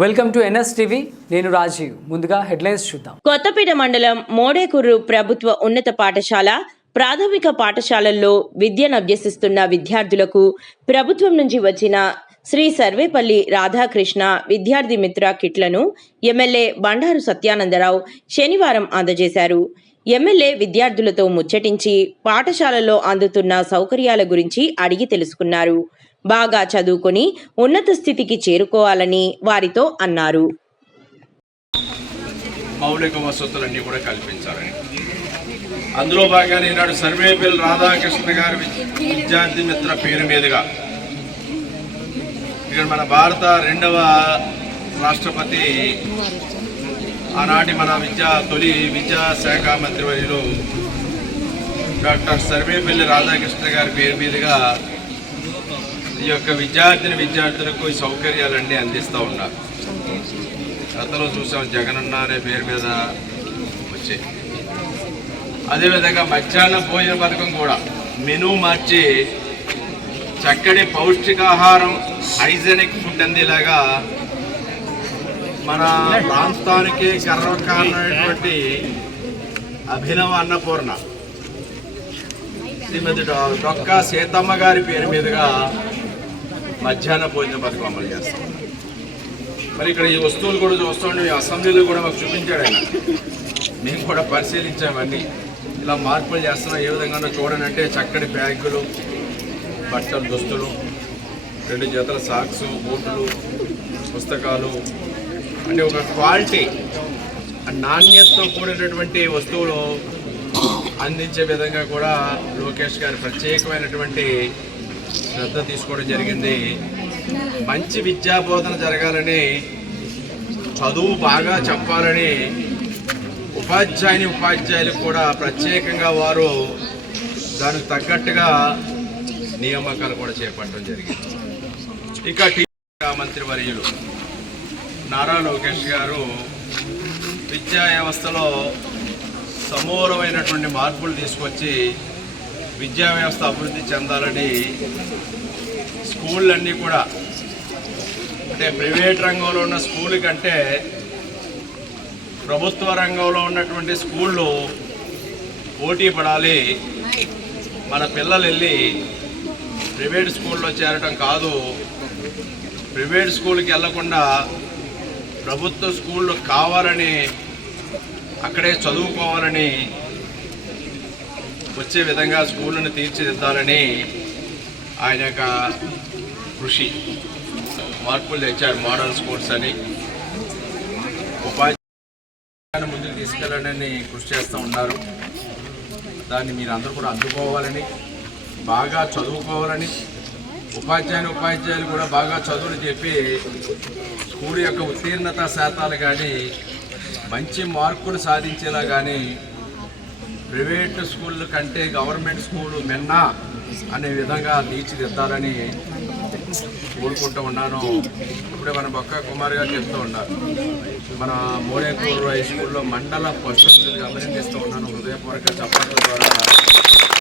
Welcome to NS TV. నేను రాజీవ్. ముందుగా headlines చూద్దాం. కొత్తపేట మండలం మోడేకుర్రు ప్రభుత్వ ఉన్నత పాఠశాల ప్రాథమిక పాఠశాలల్లో విద్యను అభ్యసిస్తున్న విద్యార్థులకు ప్రభుత్వం నుంచి వచ్చిన శ్రీ సర్వేపల్లి రాధాకృష్ణ విద్యార్థి మిత్ర కిట్లను ఎమ్మెల్యే బండారు సత్యానందరావు శనివారం అందజేశారు. ఎమ్మెల్యే విద్యార్థులతో ముచ్చటించి పాఠశాలలో అందుతున్న సౌకర్యాల గురించి అడిగి తెలుసుకున్నారు. బాగా చదువుకొని ఉన్నత స్థితికి చేరుకోవాలని వారితో అన్నారు. మౌలిక వసతులన్నీ కూడా కల్పించాలని అందులో భాగంగా ఈనాడు సర్వేపల్లి రాధాకృష్ణ గారి విద్యార్థి మిత్ర పేరు మీదుగా ఇక్కడ మన భారత 2వ రాష్ట్రపతి ఆనాటి మన తొలి విద్యాశాఖ మంత్రివర్యులు డాక్టర్ సర్వేపల్లి రాధాకృష్ణ గారి పేరు మీదుగా ఈ యొక్క విద్యార్థులకు ఈ సౌకర్యాలన్నీ అందిస్తూ ఉన్నారు. గతంలో చూసాం జగనన్న అనే పేరు మీద వచ్చాయి. అదేవిధంగా మధ్యాహ్న భోజన పథకం కూడా మెనూ మార్చి చక్కటి పౌష్టికాహారం హైజెనిక్ ఫుడ్ అందేలాగా మన ప్రాంతానికి గర్వకారణమైనటువంటి అభినవ అన్నపూర్ణ శ్రీమతి డొక్కా సీతమ్మ గారి పేరు మీదుగా మధ్యాహ్న భోజన పథకం అమలు చేస్తాం. మరి ఇక్కడ ఈ వస్తువులు కూడా చూస్తుంటే అసెంబ్లీలో కూడా మాకు చూపించాడు ఆయన. మేము కూడా పరిశీలించామన్నీ. ఇలా మార్పులు చేస్తున్నాం. ఏ విధంగా చూడనంటే చక్కటి బ్యాగులు, బట్టలు, దుస్తులు, 2 జతల సాక్స్, బూట్లు, పుస్తకాలు, అంటే ఒక క్వాలిటీ నాణ్యతతో కూడినటువంటి వస్తువులు అందించే విధంగా కూడా లోకేష్ గారు ప్రత్యేకమైనటువంటి శ్రద్ధ తీసుకోవడం జరిగింది. మంచి విద్యా బోధన జరగాలని, చదువు బాగా చెప్పాలని ఉపాధ్యాయులకు కూడా ప్రత్యేకంగా వారు దానికి తగ్గట్టుగా నియామకాలు కూడా చేపట్టడం జరిగింది. ఇక మంత్రివర్యులు నారా లోకేష్ గారు విద్యా వ్యవస్థలో సమూలమైనటువంటి మార్పులు తీసుకొచ్చి విద్యా వ్యవస్థ అభివృద్ధి చెందాలని స్కూళ్ళన్నీ కూడా అంటే ప్రైవేట్ రంగంలో ఉన్న స్కూల్ కంటే ప్రభుత్వ రంగంలో ఉన్నటువంటి స్కూళ్ళు పోటీ పడాలి. మన పిల్లలు వెళ్ళి ప్రైవేట్ స్కూల్లో చేరటం కాదు, ప్రైవేట్ స్కూల్కి వెళ్లకుండా ప్రభుత్వ స్కూళ్ళు కావాలని, అక్కడే చదువుకోవాలని, వచ్చే విధంగా స్కూళ్ళను తీర్చిదిద్దాలని ఆయన యొక్క కృషి. మార్పులు తెచ్చారు. మోడల్ స్కూల్స్ అని ఉపాధ్యాయులను ముందుకు తీసుకెళ్ళాలని కృషి చేస్తూ ఉన్నారు. దాన్ని మీరు అందరూ కూడా అందుకోవాలని, బాగా చదువుకోవాలని, ఉపాధ్యాయులు కూడా బాగా చదువులు చెప్పి స్కూల్ యొక్క ఉత్తీర్ణత శాతాలు కానీ మంచి మార్కులు సాధించేలా కానీ ప్రైవేట్ స్కూళ్ళ కంటే గవర్నమెంట్ స్కూలు మిన్నా అనే విధంగా తీర్చిదిద్దాలని కోరుకుంటూ ఉన్నాను. ఇప్పుడే మన బొక్క కుమార్ గారు చెప్తూ ఉన్నారు. మన మోడేకూరు హై స్కూల్లో మండల పరిషత్తులకు అభినందిస్తూ ఉన్నాను. హృదయపూర్వక చప్పట్ల ద్వారా